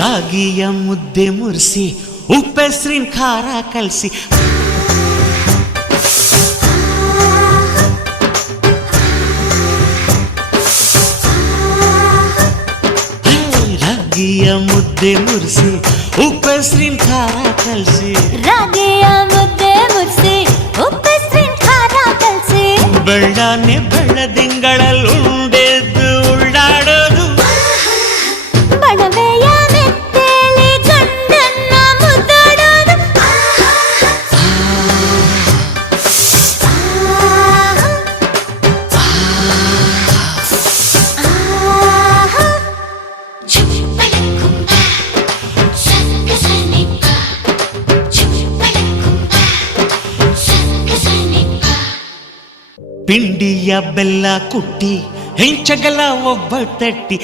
ರಾಗಿಯ ಮುದ್ದೆ ಮುರಿಸಿ ಉಪ್ಪೆಸ್ರಿನ ಖಾರ ಕಲಸಿ ರಾಗಿಯ ಮುದ್ದೆ ಮುರಿಸಿ ಉಪ್ಪೆಸ್ರಿನ ಖಾರ ಕಲಸಿ ರಾಗಿಯ ಮುದ್ದೆ ಮುರಿಸಿ ಉಪ್ಪೆಸ್ರಿನ ಖಾರ ಕಲಸಿ ಬೆಳ್ಳಾನೆ ಬೆಳ್ಳದಿಂಗಳಲ್ಲಿ ಉಂಡೆದ್ದು ಉಳ್ಳಾಡೋದು ಬಣವೆಯ ಮೆತ್ತೇಲಿ ಗಂಡನ್ನ ಮುದ್ದಾಡೋದು ಪಿಂಡಿಯ ಬೆಲ್ಲ ಕುಟ್ಟಿ ಹೆಂಚಗಲ ಒಬ್ಬ ತಟ್ಟಿ